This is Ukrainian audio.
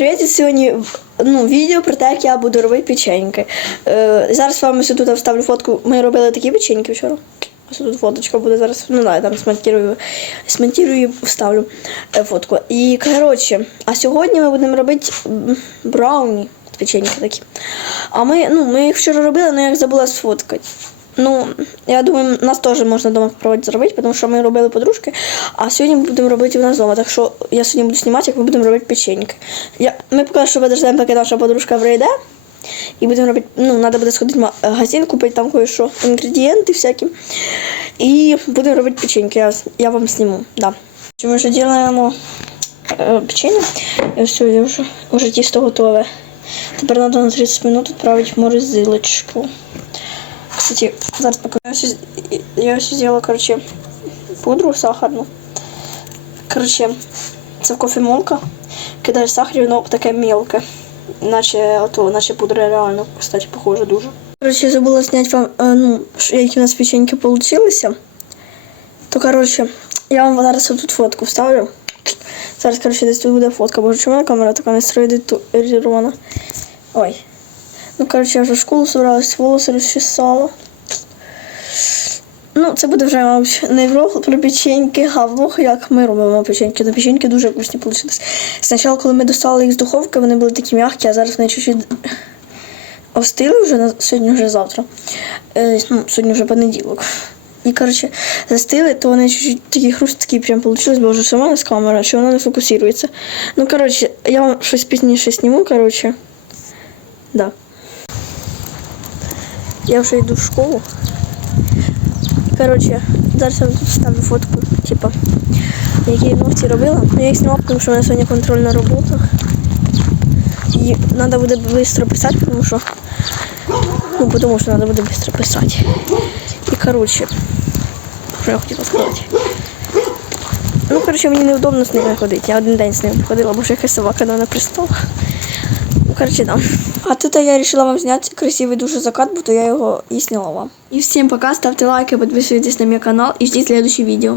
Привіт, сьогодні ну, відео про те, як я буду робити печеньки. Е, зараз з вами тут вставлю фотку. Ми робили такі печеньки вчора. Ось тут фоточка буде зараз. Ну да, я там смонтирую і вставлю е, фотку. І коротше, а сьогодні ми будемо робити брауні. Печеньки такі. А ми, ну, ми їх вчора робили, але я їх забула сфоткати. Ну, я думаю, нас теж можна вдома спробувати зробити, тому що ми робили подружки, а сьогодні будемо робити у нас вдома. Так що я сьогодні буду знімати, як ми будемо робити печеньки. Я, ми поки що подождемо, поки наша подружка прийде. І будемо робити, ну, треба буде сходити в магазин, купити там кое-що, інгредієнти всякі. І будемо робити печеньки. Я, я вам зніму. Да. Ми вже робимо е, печення. І все, я вже, вже тісто готове. Тепер треба на 30 минут відправити в морозилочку. Кстати, зараз покажу. Я ось зробила, короче, пудру сахарну. Короче, це кофемолка. Кидаєш сахар, воно таке мелке. Наче, ото, наче пудра реально, кстати, похоже дуже. Короче, забула зняти вам, е, ну, які у нас печеньки получилися. То, короче, я вам зараз тут фотку вставлю. Зараз, короче, десь тут буде фотка. Боже, чому камера така не строїдетована? Ой. Ну, коротше, я вже в школу собралась, волоси розчесала. Ну, це буде вже, мабуть, не влог про печеньки, а влог, як ми робимо печеньки. Ну, печеньки дуже вкусні вийшли. Спочатку, коли ми достали їх з духовки, вони були такі м'які, а зараз вони чуть-чуть остили вже на сьогодні вже завтра. Е, ну, сьогодні вже понеділок. І, коротше, застили, то вони чуть-чуть такі хрусткі прям вийшли, бо вже сама з камера, що вона не фокусується. Ну, коротше, я вам щось пізніше зніму, коротше. Да. Я вже йду в школу. Коротше, зараз я ставлю фотку, типа, які я ногті робила. Ну, я їх знімала, тому що у мене сьогодні контрольна робота. І треба буде швидко писати, тому що. Ну, тому що треба буде швидко писати. І коротше, що я хотіла сказати. Ну, коротше, мені неудобно з ними ходити. Я один день з ними ходила, бо ж якась собака до мене пристала. Коротше, да. А тут я решила вам снять красивый дуже закат, будто я его и сняла вам. И всем пока, ставьте лайки, подписывайтесь на мой канал и ждите следующее відео.